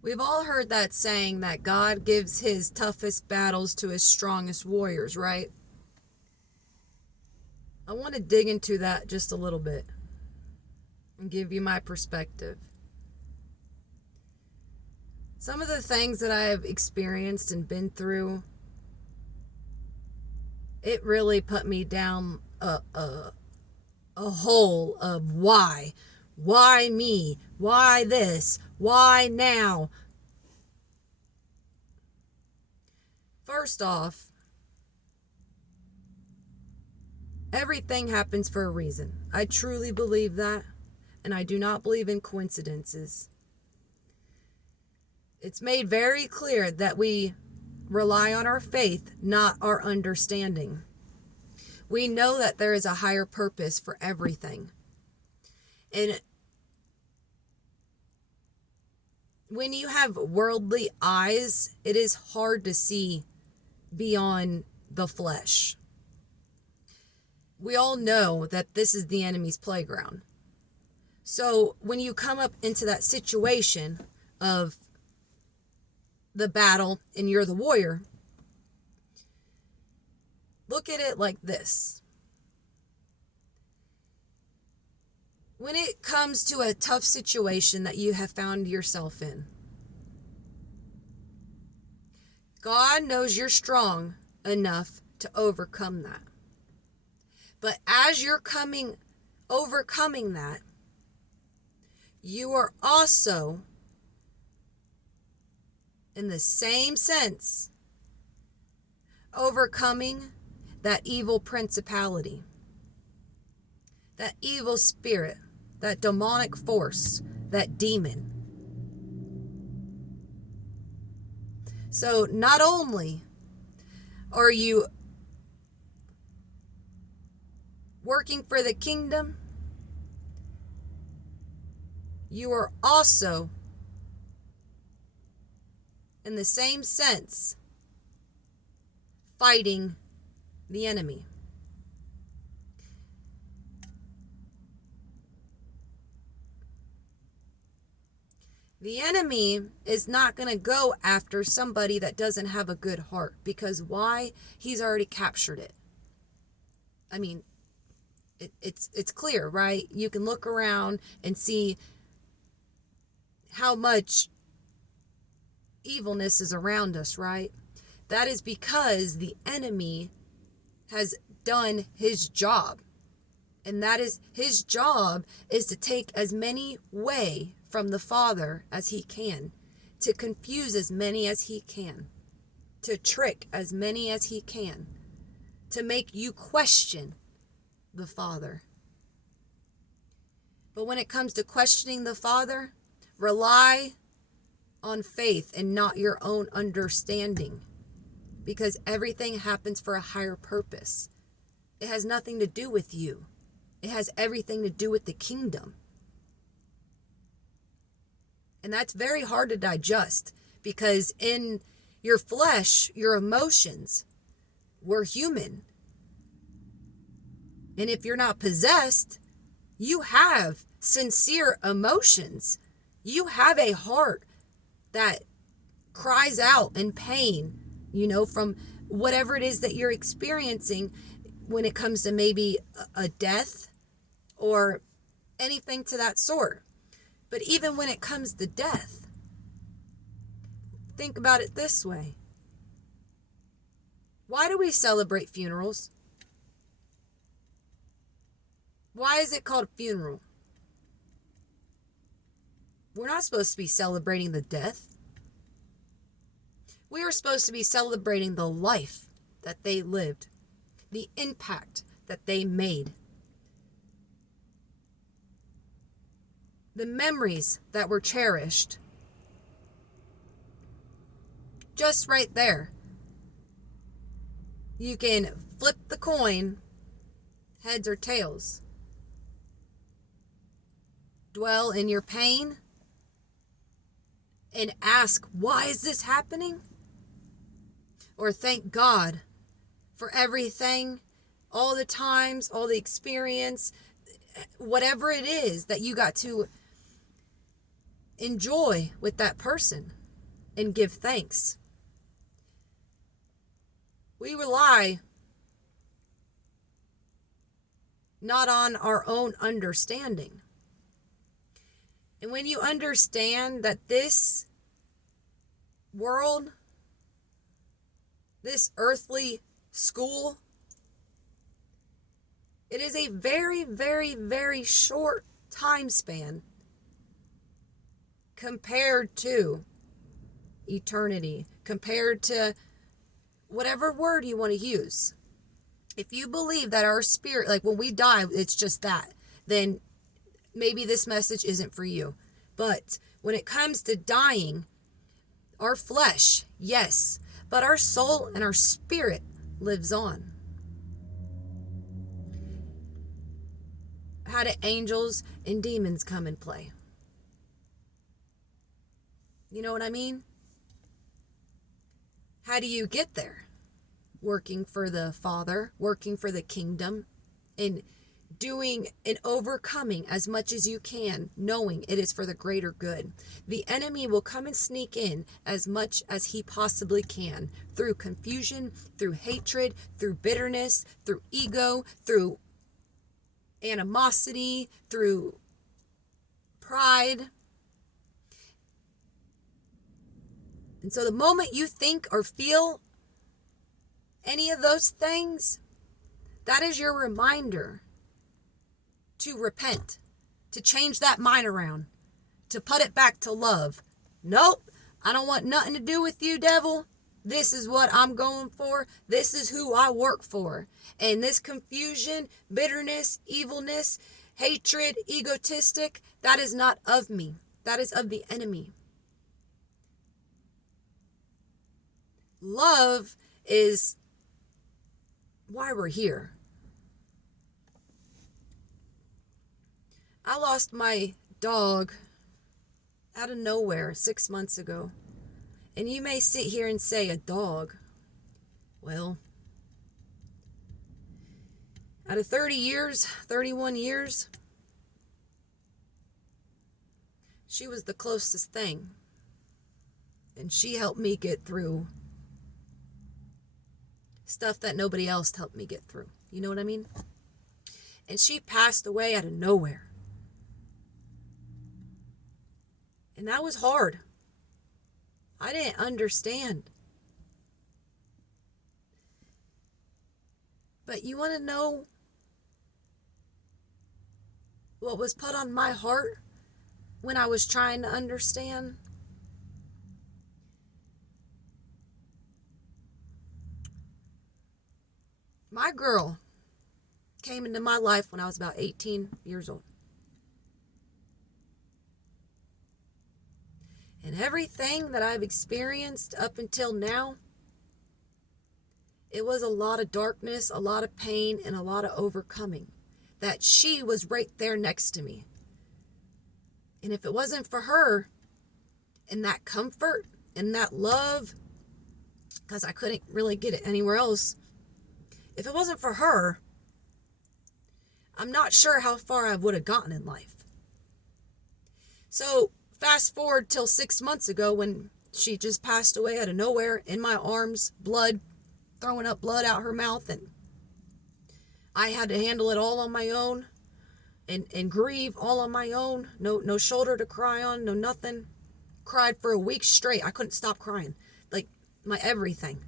We've all heard that saying that God gives his toughest battles to his strongest warriors, right? I want to dig into that just a little bit and give you my perspective. Some of the things that I have experienced and been through, it really put me down a hole of why. Why me? Why this? Why now? First off, everything happens for a reason. I truly believe that, and I do not believe in coincidences. It's made very clear that we rely on our faith, not our understanding. We know that there is a higher purpose for everything. And when you have worldly eyes, it is hard to see beyond the flesh. We all know that this is the enemy's playground. So when you come up into that situation of the battle and you're the warrior, look at it like this. When it comes to a tough situation that you have found yourself in, God knows you're strong enough to overcome that. But as you're overcoming that, you are also, in the same sense, overcoming that evil principality, that evil spirit, that demonic force, that demon. So not only are you working for the kingdom, you are also, in the same sense, fighting the enemy. The enemy is not going to go after somebody that doesn't have a good heart, because why? He's already captured it. I mean, it's clear, right? You can look around and see how much evilness is around us, right? That is because the enemy has done his job. And that is his job, is to take as many away from the Father as he can, to confuse as many as he can, to trick as many as he can, to make you question the Father. But when it comes to questioning the Father, rely on faith and not your own understanding, because everything happens for a higher purpose. It has nothing to do with you. It has everything to do with the kingdom. And that's very hard to digest, because in your flesh, your emotions, we're human. And if you're not possessed, you have sincere emotions. You have a heart that cries out in pain, from whatever it is that you're experiencing when it comes to maybe a death or anything to that sort. But even when it comes to death, think about it this way. Why do we celebrate funerals? Why is it called a funeral? We're not supposed to be celebrating the death. We are supposed to be celebrating the life that they lived, the impact that they made, the memories that were cherished. Just right there. You can flip the coin, heads or tails. Dwell in your pain and ask, why is this happening? Or thank God for everything, all the times, all the experience, whatever it is that you got to enjoy with that person and give thanks. We rely not on our own understanding. And when you understand that this world, this earthly school, it is a very, very, very short time span compared to eternity, compared to whatever word you want to use. If you believe that our spirit, like when we die, it's just that, then maybe this message isn't for you. But when it comes to dying, our flesh, yes, but our soul and our spirit lives on. How do angels and demons come and play? You know what I mean? How do you get there? Working for the Father, working for the kingdom, and doing and overcoming as much as you can, knowing it is for the greater good. The enemy will come and sneak in as much as he possibly can through confusion, through hatred, through bitterness, through ego, through animosity, through pride. And so the moment you think or feel any of those things, that is your reminder to repent, to change that mind around, to put it back to love. Nope, I don't want nothing to do with you, devil. This is what I'm going for. This is who I work for. And this confusion, bitterness, evilness, hatred, egotistic, that is not of me. That is of the enemy. Love is why we're here. I lost my dog out of nowhere 6 months ago. And you may sit here and say, a dog. Well, out of 30 years, 31 years, she was the closest thing. And she helped me get through stuff that nobody else helped me get through. You know what I mean? And she passed away out of nowhere. And that was hard. I didn't understand. But you want to know what was put on my heart when I was trying to understand? My girl came into my life when I was about 18 years old. And everything that I've experienced up until now, it was a lot of darkness, a lot of pain, and a lot of overcoming. That she was right there next to me. And if it wasn't for her, and that comfort, and that love, because I couldn't really get it anywhere else, if it wasn't for her, I'm not sure how far I would have gotten in life. So fast forward till 6 months ago when she just passed away out of nowhere in my arms, blood, throwing up blood out her mouth, and I had to handle it all on my own and grieve all on my own. No shoulder to cry on, no nothing. Cried for a week straight. I couldn't stop crying. Like my everything.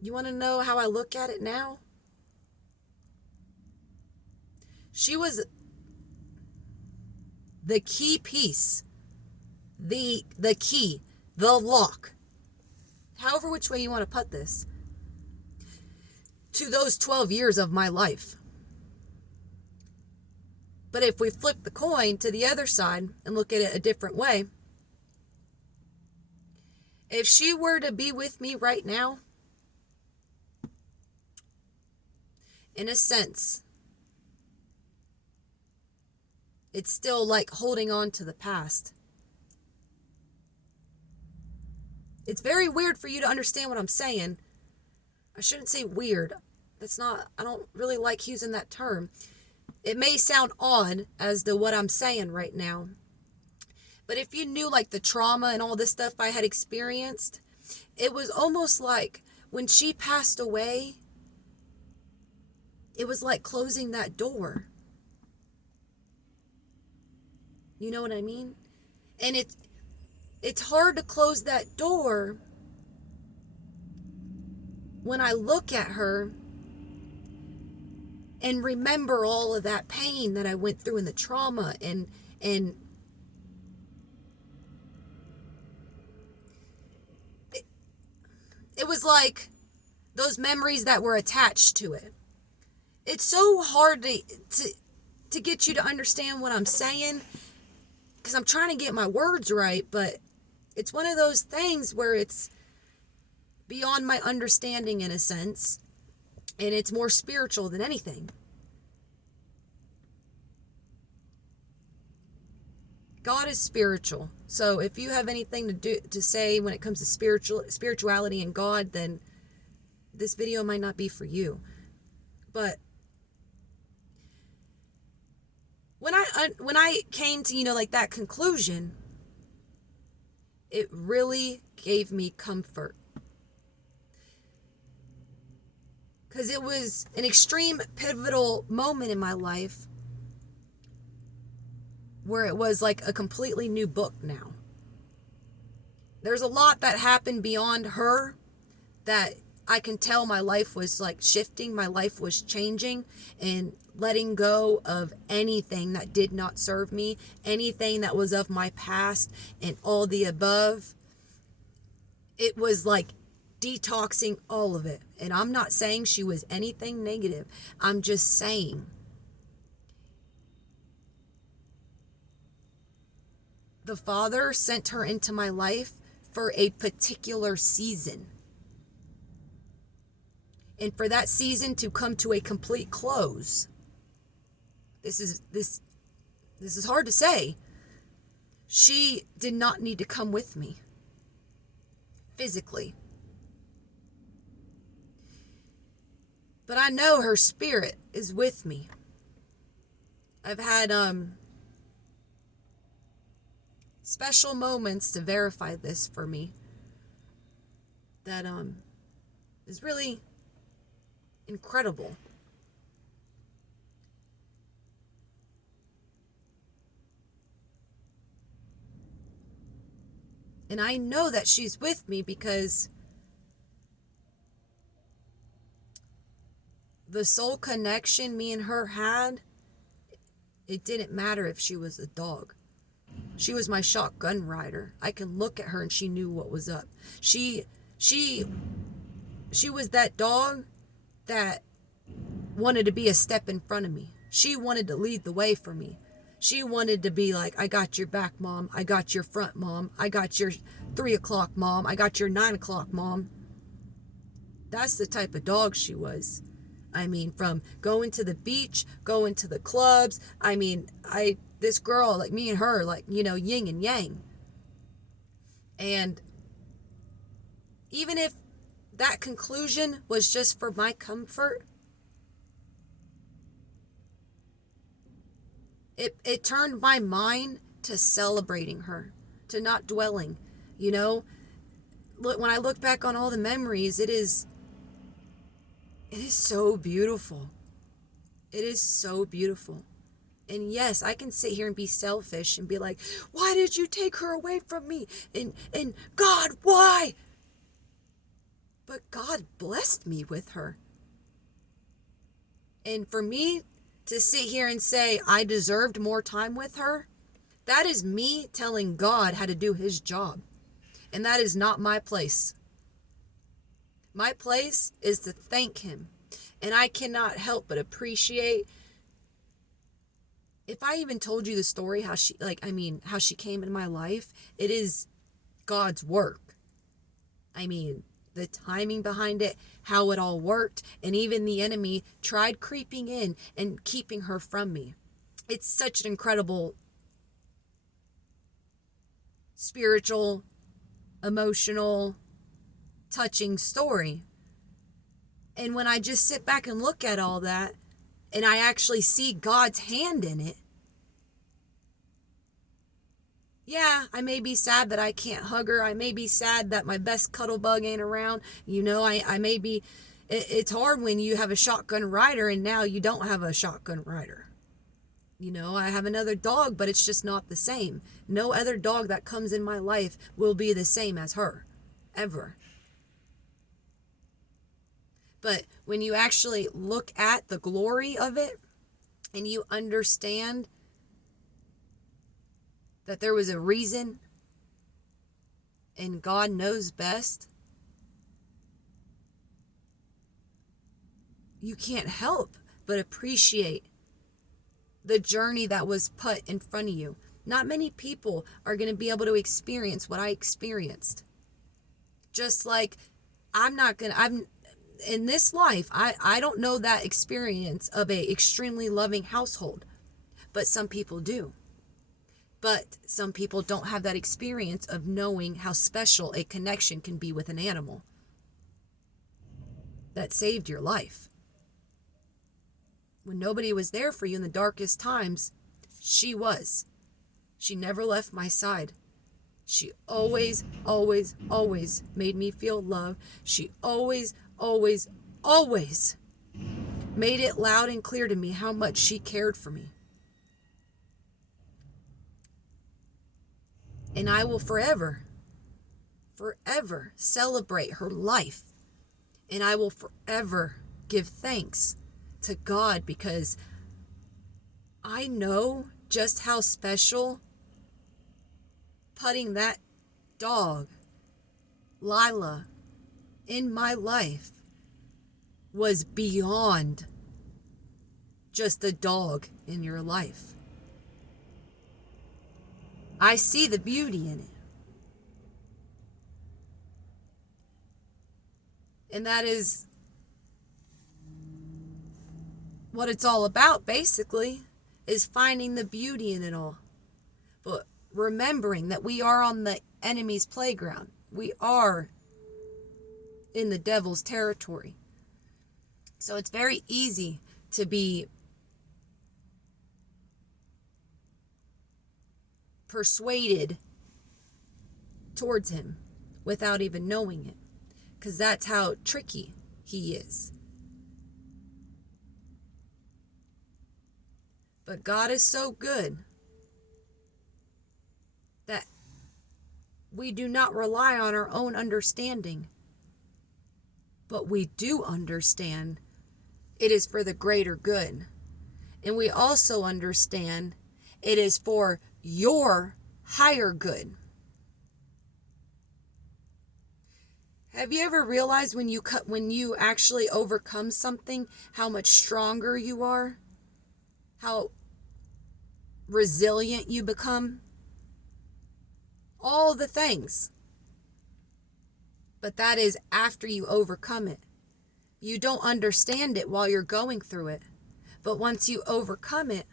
You want to know how I look at it now? She was the key piece, the key, the lock, however which way you want to put this, to those 12 years of my life. But if we flip the coin to the other side and look at it a different way, if she were to be with me right now, in a sense, it's still like holding on to the past. It's very weird for you to understand what I'm saying. I shouldn't say weird. I don't really like using that term. It may sound odd as to what I'm saying right now, but if you knew like the trauma and all this stuff I had experienced, it was almost like when she passed away, it was like closing that door. You know what I mean? And it's hard to close that door when I look at her and remember all of that pain that I went through and the trauma and it was like those memories that were attached to it. It's so hard to get you to understand what I'm saying because I'm trying to get my words right, but it's one of those things where it's beyond my understanding in a sense, and it's more spiritual than anything. God is spiritual. So if you have anything to say when it comes to spirituality and God, then this video might not be for you. But when I came to, like that conclusion, it really gave me comfort. Because it was an extreme pivotal moment in my life where it was like a completely new book now. There's a lot that happened beyond her that I can tell my life was like shifting, my life was changing, and letting go of anything that did not serve me, anything that was of my past and all the above. It was like detoxing all of it. And I'm not saying she was anything negative. I'm just saying the Father sent her into my life for a particular season. And for that season to come to a complete close, this is hard to say. She did not need to come with me physically. But I know her spirit is with me. I've had special moments to verify this for me. That is really incredible. And I know that she's with me because the soul connection me and her had, it didn't matter if she was a dog. She was my shotgun rider. I can look at her and she knew what was up. She was that dog that wanted to be a step in front of me. She wanted to lead the way for me. She wanted to be like, I got your back, Mom. I got your front, Mom. I got your 3 o'clock, Mom. I got your 9 o'clock, Mom. That's the type of dog she was. I mean, from going to the beach, going to the clubs. I mean, this girl, like me and her, like, yin and yang. And even if that conclusion was just for my comfort, it turned my mind to celebrating her, to not dwelling. Look, when I look back on all the memories, it is so beautiful. It is so beautiful. And yes, I can sit here and be selfish and be like, why did you take her away from me? And God, why? But God blessed me with her. And for me to sit here and say I deserved more time with her, that is me telling God how to do his job. And that is not my place. My place is to thank him. And I cannot help but appreciate, if I even told you the story, how she came in my life, it is God's work. I mean, the timing behind it, how it all worked, and even the enemy tried creeping in and keeping her from me. It's such an incredible spiritual, emotional, touching story. And when I just sit back and look at all that, and I actually see God's hand in it, yeah, I may be sad that I can't hug her. I may be sad that my best cuddle bug ain't around. I may be, it's hard when you have a shotgun rider and now you don't have a shotgun rider. I have another dog, but it's just not the same. No other dog that comes in my life will be the same as her, ever. But when you actually look at the glory of it and you understand that there was a reason and God knows best, you can't help but appreciate the journey that was put in front of you. Not many people are going to be able to experience what I experienced. Just like I'm in this life, I don't know that experience of a extremely loving household, but some people do. But some people don't have that experience of knowing how special a connection can be with an animal that saved your life. When nobody was there for you in the darkest times, she was. She never left my side. She always, always, always made me feel love. She always, always, always made it loud and clear to me how much she cared for me. And I will forever, forever celebrate her life. And I will forever give thanks to God, because I know just how special putting that dog, Lila, in my life was beyond just a dog in your life. I see the beauty in it. And that is what it's all about, basically, is finding the beauty in it all. But remembering that we are on the enemy's playground. We are in the devil's territory. So it's very easy to be persuaded towards him without even knowing it, because that's how tricky he is. But God is so good that we do not rely on our own understanding, but we do understand it is for the greater good. And we also understand it is for your higher good. Have you ever realized when you actually overcome something, how much stronger you are? How resilient you become? All the things. But that is after you overcome it. You don't understand it while you're going through it. But once you overcome it,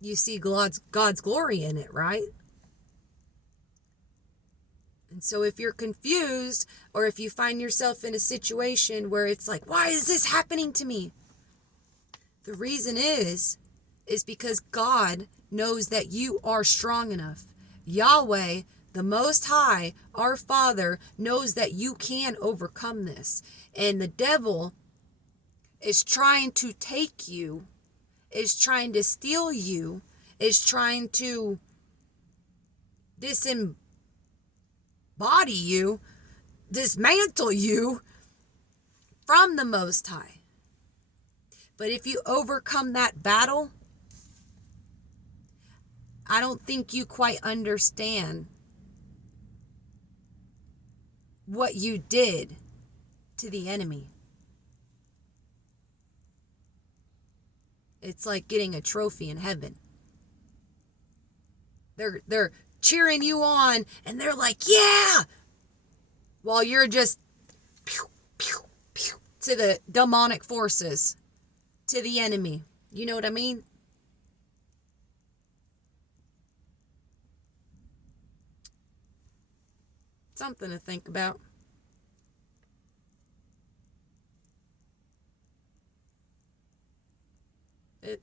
you see God's glory in it, right? And so if you're confused, or if you find yourself in a situation where it's like, why is this happening to me? The reason is because God knows that you are strong enough. Yahweh, the Most High, our Father, knows that you can overcome this. And the devil is trying to take you, is trying to steal you, is trying to disembody you, dismantle you from the Most High. But if you overcome that battle, I don't think you quite understand what you did to the enemy. It's like getting a trophy in heaven. They're cheering you on, and they're like, yeah! While you're just pew, pew, pew, to the demonic forces, to the enemy. You know what I mean? Something to think about.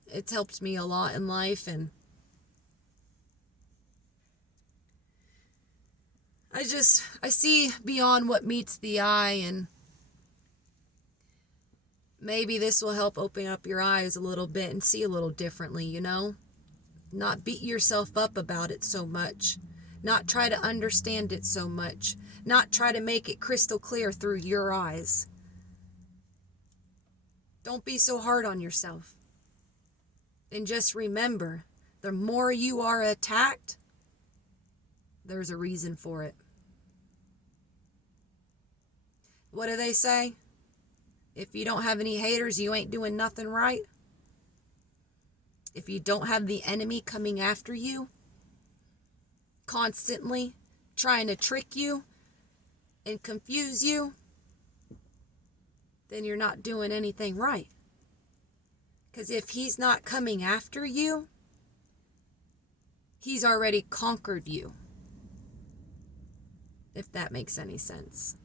It's helped me a lot in life, and I see beyond what meets the eye, and maybe this will help open up your eyes a little bit and see a little differently, you know? Not beat yourself up about it so much. Not try to understand it so much. Not try to make it crystal clear through your eyes. Don't be so hard on yourself. And just remember, the more you are attacked, there's a reason for it. What do they say? If you don't have any haters, you ain't doing nothing right. If you don't have the enemy coming after you, constantly trying to trick you and confuse you, then you're not doing anything right. Because if he's not coming after you, he's already conquered you. If that makes any sense.